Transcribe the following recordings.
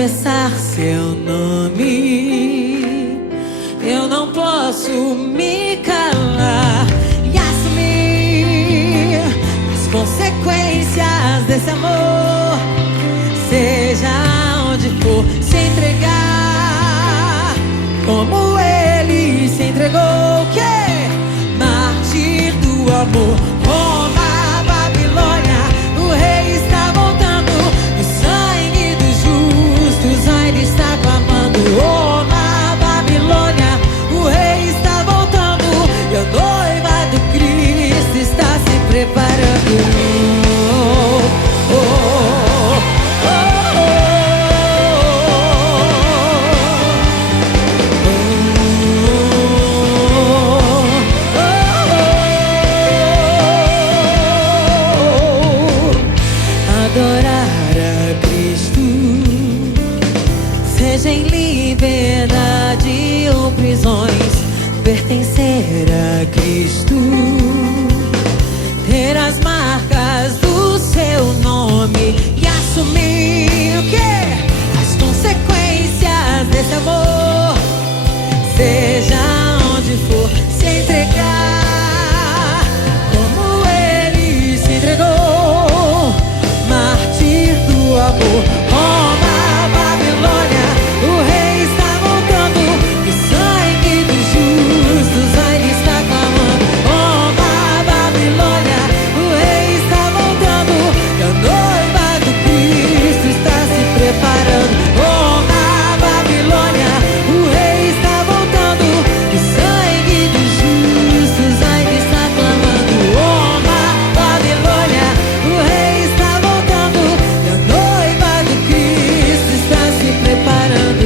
confessar seu nome. Eu não posso me calar e assumir as consequências desse amor. Seja onde for, se entregar como ele se entregou. Que mártir do amor. Roma, Babilônia, o rei está voltando. O sangue dos justos ainda está clamando. Roma, Babilônia, o rei está voltando. E a noiva do Cristo está se preparando. Em liberdade ou prisões, pertencer a Cristo, ter as marcas do seu nome e assumir o quê? As consequências desse amor. Seja onde for, se entregar como ele se entregou. Mártir do amor. Roma, Babilônia, o rei está voltando. O sangue dos justos ainda está clamando. Roma, Babilônia, o rei está voltando. E a noiva do Cristo está se preparando. Roma, Babilônia, o rei está voltando. O sangue dos justos ainda está clamando. Roma, Babilônia, o rei está voltando. E a noiva do Cristo está se preparando.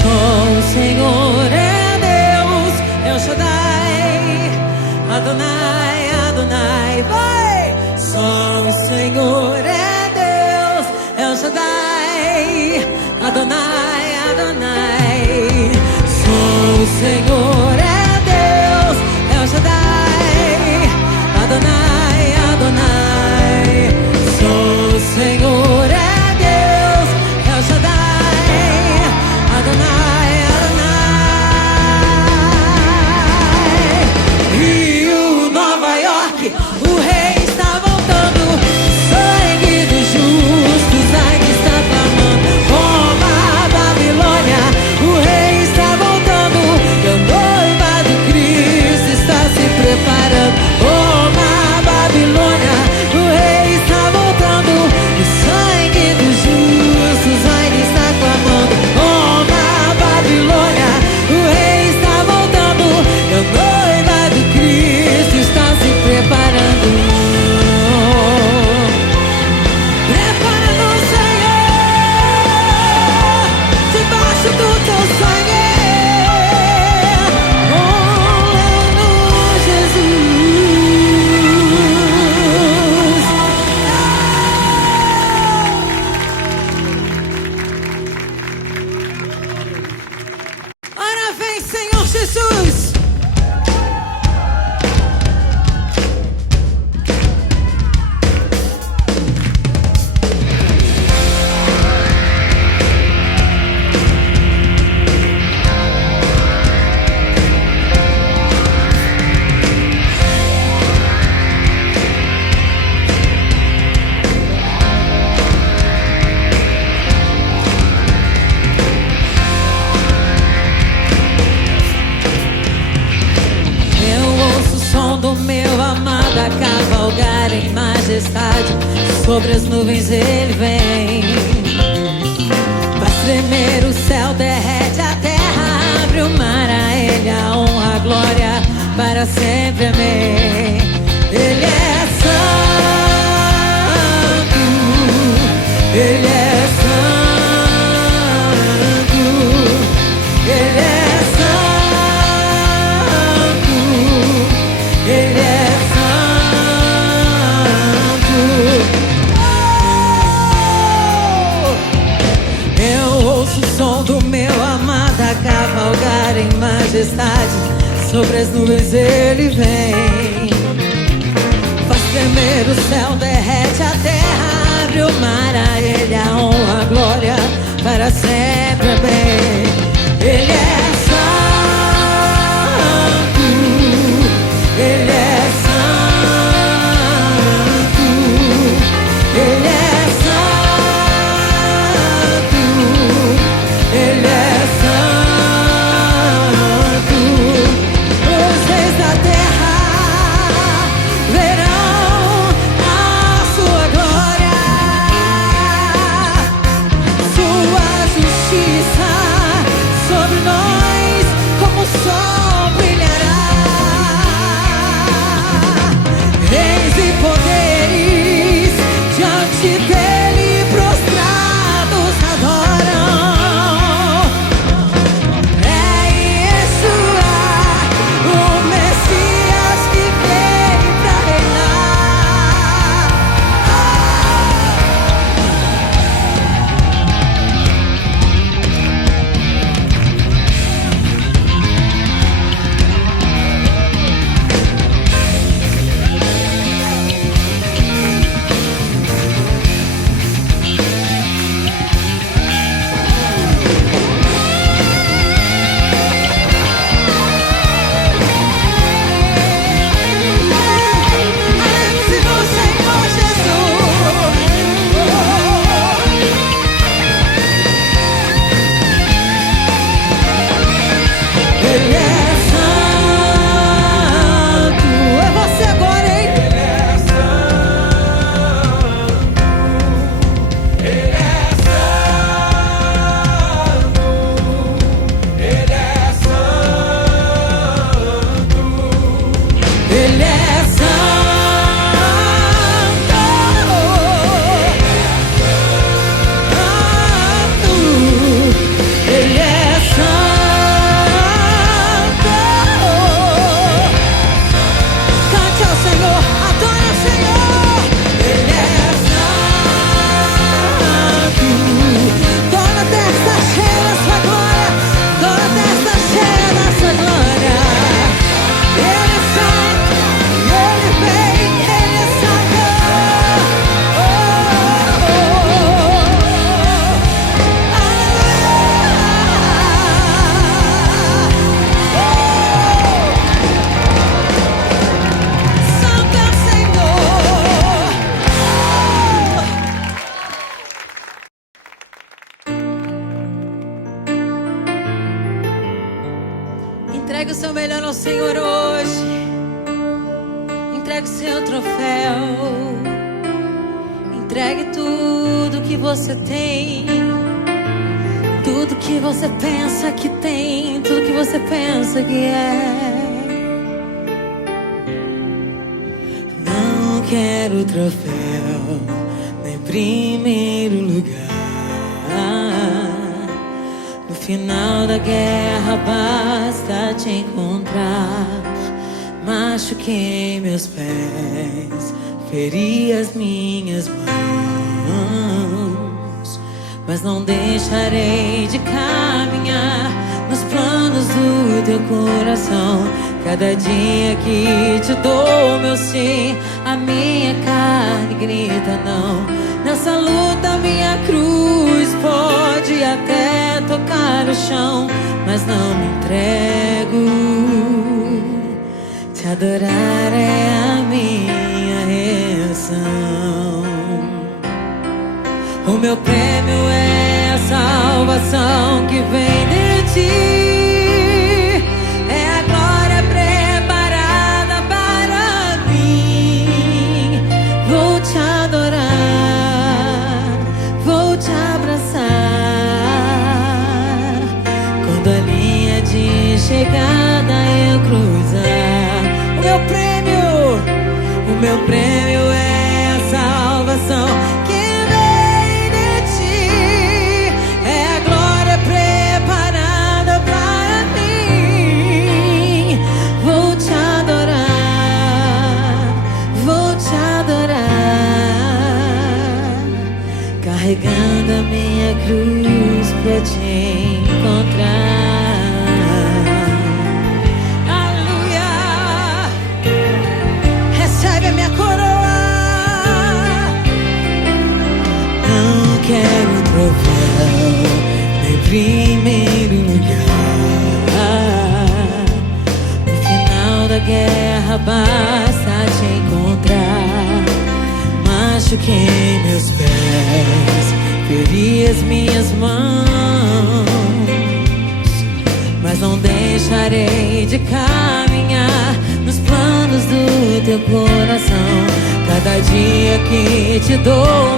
Só o Senhor é Deus, El Shaddai, Adonai, Adonai, vai! Só o Senhor é Deus, El Shaddai, Adonai, Adonai. Só o Senhor é Deus, El Shaddai, Adonai, Adonai. Só o Senhor é Deus, El Shaddai, Adonai, Adonai. Rio, Nova York, o rei está voltando. O sangue dos justos ainda está clamando. Roma, Babilônia, o rei está voltando. E a noiva do Cristo está se preparando. Roma, Babilônia, o rei está voltando. O sangue dos justos ainda está clamando. Roma, Babilônia, o rei está voltando. E a noiva do Cristo está se preparando. Preparando o Senhor debaixo do teu sangue. Rolando Jesus. Ora vem, Senhor Jesus. Eu ouço o som do meu amado a cavalgar em majestade. Sobre as nuvens ele vem. Faz tremer o céu, derrete a terra, abre o mar a ele, a honra, a glória para sempre, amém. Ele é santo, ele é santo, ele é santo, ele é santo. majestade, sobre as nuvens ele vem. Faz tremer o céu, derrete a terra, abre o mar, a ele a honra, a glória, para sempre, amém. Ele é santo, ele é santo, ele é santo, ele é santo. Os reis da terra verão a sua glória, sua justiça sobre nós como o sol brilhará. Reis e poderes diante dele prostrados adoram. É Yeshua, o Messias que veio pra reinar. Aleluia, Senhor Jesus. Ele é santo. É você agora, hein? Ele é santo. Ele é santo. Ele é santo. Ele é santo. Ele é santo. Cante ao Senhor, adore ao Senhor. Ele é santo. Toda a terra está cheia da sua glória. Toda a terra está cheia da sua glória. Ele é santo, ele vem, ele é santo. Oh, oh, Santo é o Senhor. Entregue o seu melhor ao Senhor hoje. Entregue o seu troféu. Entregue tudo que você tem. Tudo que você pensa que tem. Tudo que você pensa que é. Não quero troféu, nem primeiro lugar. No final da guerra basta te encontrar. Machuquei meus pés, feri as minhas mãos, mas não deixarei de caminhar nos planos do teu coração. Cada dia que te dou meu sim, a minha carne grita não. Nessa luta minha cruz pode até tocar o chão, mas não me entrego. Te adorar é a minha reação. O meu prêmio é a salvação que vem de ti. É a glória preparada para mim. Vou te adorar, vou te abraçar. Quando a linha de chegada eu cruzar. O meu prêmio é a salvação que vem de ti. É a glória preparada para mim. Vou te adorar, vou te adorar. Carregando a minha cruz pra te encontrar. terra basta te encontrar. Machuquei meus pés, feri as minhas mãos, mas não deixarei de caminhar nos planos do teu coração. Cada dia que te dou